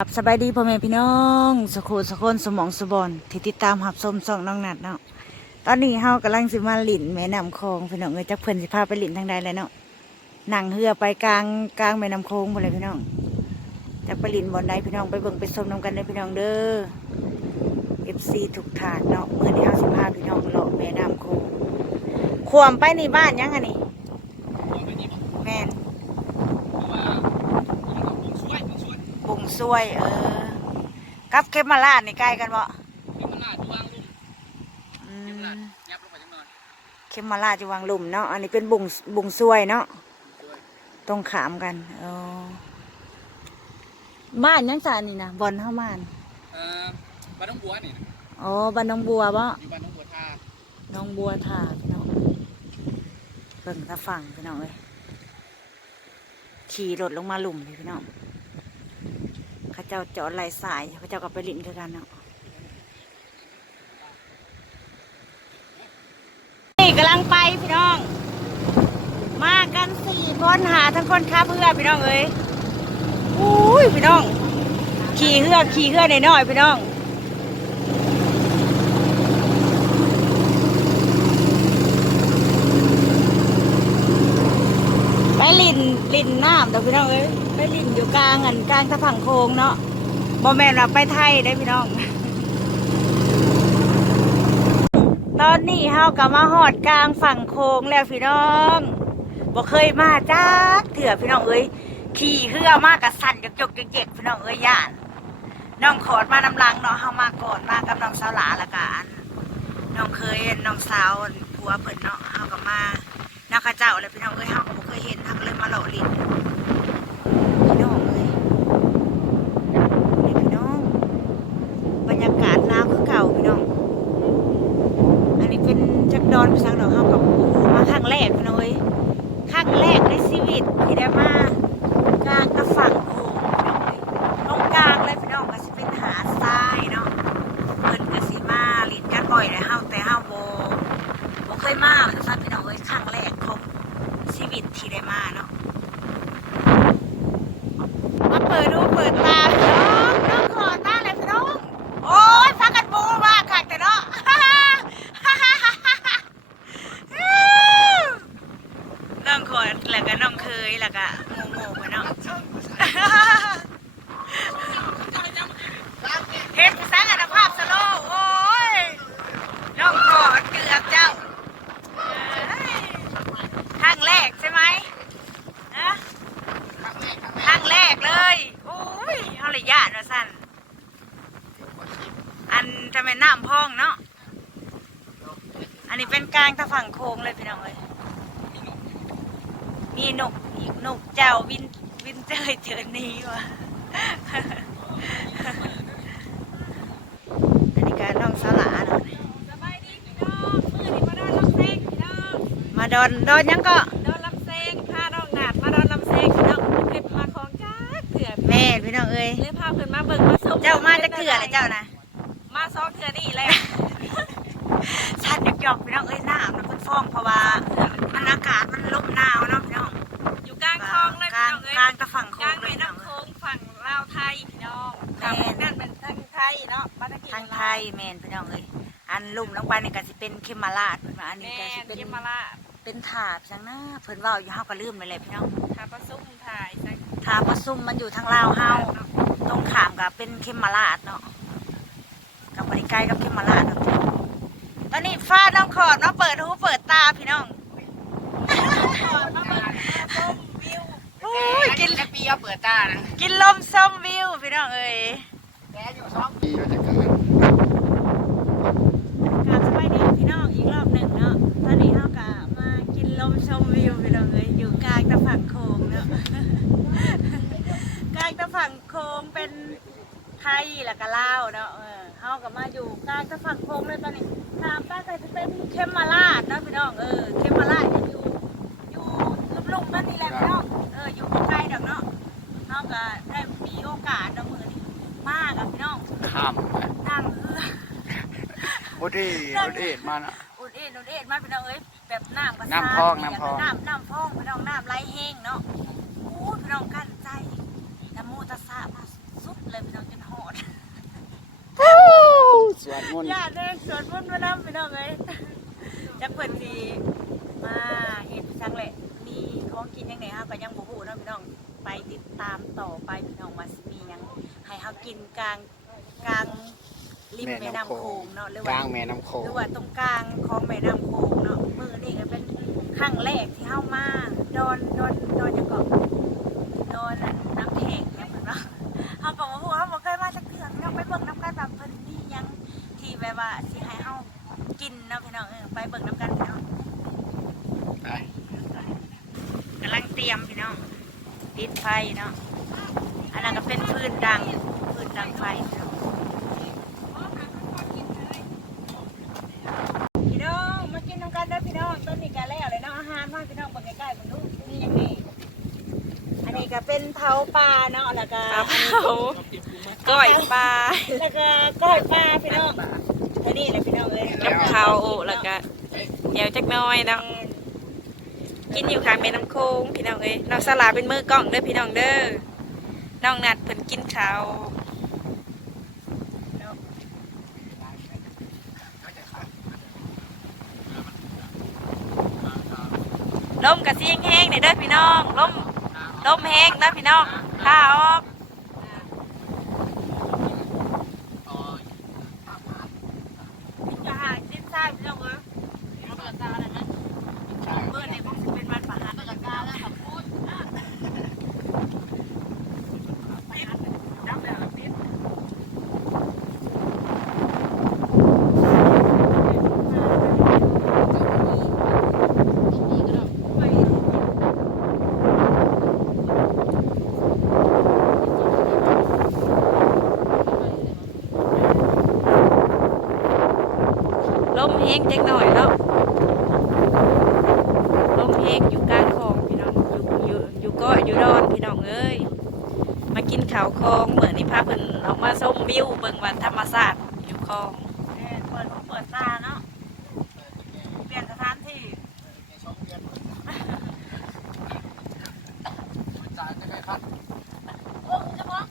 ครับสบายดีพ่อแม่พี่น้องสกุลสกุลสมองสบอนที่ติดตามหับชมส่องน้องนัดเนาะตอนนี้เฮากำลังสิมาหลินแม่น้ำคงพี่น้องเอ้ยจักเพิ่นสิพาไปหลินทางใดเลยเนาะนั่งเรือไปกลางกลางแม่น้ำโขงหมดเลยพี่น้องจักไปหลินบนใดพี่น้องไปเบิ่งไปชมน้ำกันเลยพี่น้องเด้อ FC ทุกถาดเนาะเมื่อนี้เฮาสิพาพี่น้องเลาะแม่น้ำโขงขวมไปนี่บ้านยังอันนี้แม่น บุงซวย เออ กับเคมมาลาดนี่ใกล้กันบ่อืมเคมมาลาดจะวางหลุมเนาะ อันนี้เป็นบุงบุงซวยเนาะตรงขามกันเออบ้านยังสานนี่นะบอนเข้าบ้านเอ่อบ้านน้องบัวนี่นะอ๋อบ้านน้องบัวบ่อยู่บ้านน้องบัวท่าน้องบัวท่าพี่น้องเพิ่งตะฝั่งพี่น้องเลยขี่รถลงมาหลุมเลยพี่น้อง เข้าเจ้าจอดไหลสายเขาเจ้าก็ไปลิ้นคือกันเนาะนี่กำลังไปพี่น้อง มากันสี่คนหาทั้งคนขับเรือพี่น้องเอ้ยอุ้ยพี่น้อง ขี่เรือขี่เรือหน่อยๆพี่น้องไปลินลินน้ำเด้อพี่น้องเอ้ย อยู่กลางอันกลางสะพังโค้งเนาะบ่แม่นว่าไปไทยได้พี่น้อง ตอนนี้เฮากับมาหอดกลางฝั่งโค้งแล้วพี่น้องบ่เคยมาจ้าเถื่อพี่น้องเอ้ยขี่เรือมากกับสั่นจกจกๆเจ็กๆพี่น้องเอ้ยย่านน้องขอดมานำลังเนาะเฮามาก่อนมากับน้องสาวหลาละกันน้องเคยน้องสาวผัวเพิ่นเนาะเฮาก็มานักข้าเจ้าเลยพี่น้องเอ้ยเฮาก็บ่เคยเห็นทักเลยมาหล่อลิ้นพี่น้องเอ้ยนี่พี่น้อง บรรยากาศน้ำคือเก่าพี่น้อง อันนี้เป็นจักดอนพี่สังดอกเฮากับโอ้โหมาครั้งแรกพี่น้องเอ้ยครั้งแรกในชีวิตที่ได้มากลางกระฝั่งโขงพี่น้องเอ้ยตรงกลางเลยพี่น้องก็สิเป็นหาดทรายเนาะเพิ่นก็สิมาลิ้นกันบ่อยเลยเฮาแต่เฮาบ่ บ่เคยมาจังซั่นพี่น้องเอ้ยครั้งแรกของชีวิต ที่ได้มาเนาะมาเปิดดูเปิดตาน้องน้องขอตาเลยพี่น้องโอ้ยฟักกันบูมากค่ะแต่เนาะน้องขอแล้วก็น้องเคยแล้วก็โมโมไปเนาะ เฮ็ดสร้างอัตภาพสโลว์โอ้ย น้องกอดเกือบเจ้าเอ้ยครั้งแรกใช่ไหมนะครั้งแรกเลยโอ้ยเฮาเลยยานว่าสั่นอัน จะเป็นน้ำพองเนาะ อันนี้เป็นกลางตะฝั่งโค้งเลยพี่น้องเอ้ยมีนกอีกนกเจ้าวินวินเจยเจอนี้ว่ะอันนี้ก็น้องสลาเนาะสบายดีพี่น้องมือนี่มาดอนลำเซงพี่น้องมาดอนดอนยังก็ดอนลำเซงพาน้องหนาดมาดอนลำเซงพี่น้องคลิปมาของจ้าเถื่อแม่พี่น้องเอ้ยเลยพาเพื่อนมาเบิ่งมาชมเจ้ามาจากเถื่อเลยเจ้านะ มาซอกเถื่อนี่แหละ ชัดหยอกๆพี่น้องเอ้ยน้ำนะเพิ่นฟ้องเพราะว่ามันอากาศมันลมหนาวเนาะพี่น้องอยู่กลางคลองเลยกพี่ลางน้องเอ้ยกลางตะฝั่งโค้กลางงเลแม่ยเนาะน้ำโขงฝั่งลาวไทยพี่น้องทางนั่นเป็นทางไทยเนาะบ้านตะกี้ทางไทยแม่นพี่น้องเอ้ยอันลุ่มลงไปนี่ก็สิเป็นเคมมาลาดเพิ่นว่าอันนี้แม่ก็สิเป็นเยมาละเป็นถาดจังนะเพิ่นเว้าอยู่เฮาก็ลืมไปเลยพี่น้องทาประซุ่มถ่ายสักถาดประซุมมันอยู่ทางลาวเฮาตรงขามกับเป็นเคมมาลาดเนาะกับบริใกล้กับเคมมาลาดเนาะ พี่น้องตอนนี้ฟ้าน้องขอดเนาะเปิดหูเปิดตาพี่น้องมาเบิ่งมาชมวิวโอ้ยกินแค่ปีเอาเปิดตานะกินลมส้มวิวพี่น้องเอ้ยแกอยู่สองปีเราจะเกิดกราบสบายดีพี่น้องอีกรอบหนึ่งเนาะตอนนี้เรากะมากินลมชมวิวพี่น้องเอ้ยอยู่กลางตะฝั่งโค้งเนาะกลางตะฝั่งโค้งเป็น ไทยและก็ลาวเนาะเออเฮากับมาอยู่กลางตะฝั่งโค้งเลยตอนนี้ทางป้าก็จะเป็นเข้มมาลาดเนาะพี่น้องเออเข้มมาลาดจะอยู่อยู่ลุ่มๆนั่นนี่แหละพี่น้องเอออยู่ใกล้ๆดอกเนาะเฮาก็ได้มีโอกาสเนาะมื้อนี้มากอะพี่น้องข้ามนั่งเรือโอดีโอดีมานะอุดเอ็ดอุดเอ็ดมาพี่น้องเอ้ยแบบน้ำกระน้ำพองน้ำพองน้ำน้ำพองพี่น้องน้ำไหลแห้งเนาะอู้พี่น้องกั้นใจนะโมตัสสะพระ สุดเลยพี่น้องจนหอดสวดมนต์ญาติเด้อสวนมุ่นต์มาน้ำพี่น้องเลยจักเพิ่นสิมาเฮ็ดจังแหละมีของกินยังไงเฮาก็ยังบ่ฮู้เนาะพี่น้องไปติดตามต่อไปพี่น้องว่าสิมีหยังให้เฮากินกลางกลางริมแม่น้ำโขงเนาะหรือกว่าลางแม่น้ำโขหงรือว่าตรงกลางของแม่น้ำโขงเนาะมือนี่ก็เป็นครั้งแรกที่เฮามาดอนดอนดอนจะเกาะดอน ว่าสิให้เฮากินเนาะพี่น้องเออไปเบิ่งน้ำกันพี่น้องไปกำลังเตรียมพี่น้องติดไฟเนาะอันนั้นก็เป็นฟืนดังฟืนดังไฟพี่น้องพี่น้องมากินน้ำกันเด้อพี่น้องต้นนี้ก็แล้วเลยเนาะอาหารมาพี่น้องเบิ่งใกล้ๆเบิ่งดูมีหยังไงอันนี้ก็เป็นเผาปลาเนาะแล้วก็ปลาเผาก้อยปลาแล้วก็ก้อยปลาพี่น้อง นี้แหละพี่น้องเอ้ยกับข้าวแล้วก็เดี๋ยวจักหน้อยเนาะกินอยู่ข้างแม่น้ำโขงพี่น้องเอ้ยน้องสลาเป็นมือกล้องเด้อพี่น้องเด้อน้องนัดเพิ่นกินข้าวลมกระเสียงแห้งๆหน่ยเด้อพี่น้องลมลมแห้งนะพี่น้องข้าออก จะหาจิ้มซ่าพี่น้องเอ้ยมันก็ตาแล้วนะเมื่อไหร่ผมสิเป็นวันประหารมันก็ตาแล้วครับพูดน้ำแบบนี้ ลมแห้งจังหน่อยเนาะลมแห้งอยู่กลางคลองพี่น้องอยู่อยู่ อยู่เก็อยู่ดอนพี่น้องเอ้ยมากินข้าวคลองเหมือนนี่พาเพิ่นออกมาชมวิวเบิ่งวันธรรมศาสตร์อยู่คลอง เปิดหูเปิดตาเนาะเปลี่ยนสถานที่ จานจะได้ครับ โอ้จะมอง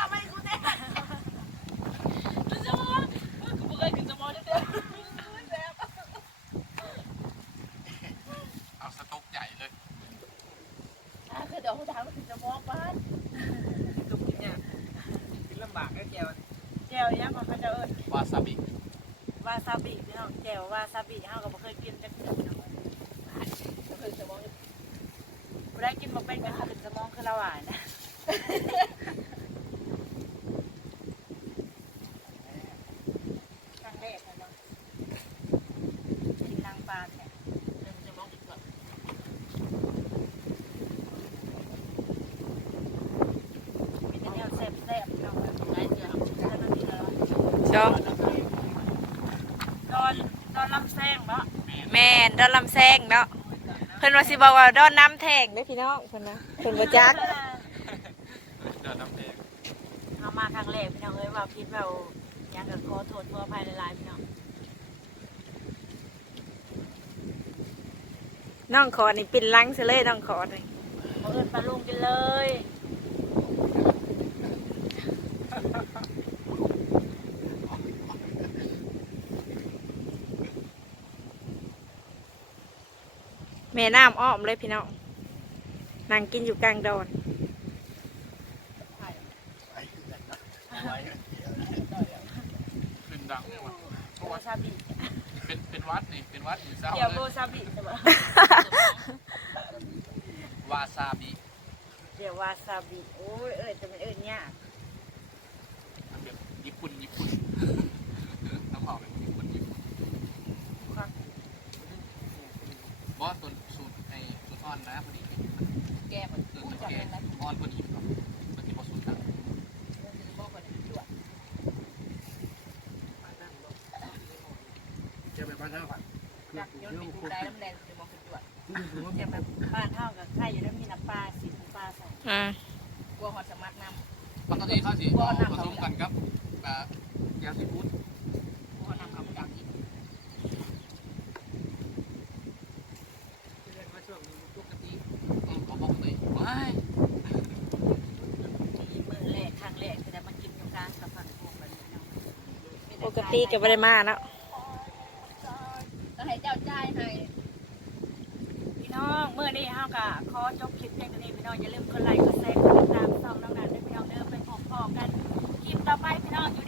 ทำไมกูเต้นจะมองกูเคยกินจะมองเด้อ เอาสต๊อกใหญ่เลย คือเดี๋ยวเขาถามว่าจะมองบ้าน ตุ๊กเนี่ยกินลำบากแค่แก้ว แจวยังเขาจะเอิ้น วาซาบิวาซาบิพี่น้องแจววาซาบิเฮาก็บ่เคยกินจักเทื่อพี่น้องบ่เคยสมองบ่ได้กินบ่เป็นก็คือสมองคือละหวานนะครั้งแรกเลยเนาะกินนางปลาเนี่ยสมองอีกก่อนมีแต่แนวแซ่บๆพี่น้องหลายเทื่อเจ้าหน้าที่แล้ว ช่อง ด อนดอนลำแซงเนาะแม่นดอนลำแซงเนาะเพิ่นว่าสิบอกว่าดอนน้ำแทงเด้อพี่น้องเพิ่นนะเพิ่นบ่จักเดินน้ำแดงเอามาครั้งแรกพี่น้องเอ้ยว่าพิษเรายังกับขอโทษทั่วภายหลายๆพี่น้องน้องขอนี่ปินลังซะเลยน้องขอนี่เอาเอินปลาลุงกันเลย แม่น้ำอ้อมเลยพี่น้องนั่งกินอยู่กลางดอนขึ้นดังเนี่ยว่ะโบซาบิเป็นเป็นวัดนี่เป็นวัดอยู่เศร้าเดี๋ยวเลโบยซาบิใช่ปะวาซาบิเดี๋ยววาซาบิโอ้ยเอ้ยจะเป็นเอ้ยยากแบบญี่ปุ่นญี่ปุ่นน้ำหอมแบบญี่ปุ่นญี่ปุ่น บอสตัวสูตรไอ้สูตรอ่อนนะพอดีแก้มันเออมันแก่อ่อนพอดีเนาะมันจะบอสูตรต่างจะไปบ้านเท่าไหร่จากยนต์เป็นได้น้ำแดงจะมองเป็นจวดจะแบบบ้านเท่ากับใครอยู่แล้วมีน้ำปลาสีน้ำปลาใส่อ่ากลัวหอดสมัครน้ำปกติเขาสิเอาผสมกันครับแบบยาซีฟู้ด กติก็ไม่ได้มาเนาะให้เจ้าจ่ายให้พี่น้องเมื่อนี้เฮากะขอจบคลิปเพียงเท่นี้พี่น้องอย่าลืมกดไลค์กดแชร์กดติดตามช่องน้องนันด้วยพี่น้องเดิมไปพบๆกันคลิปต่อไปพี่น้องอยู่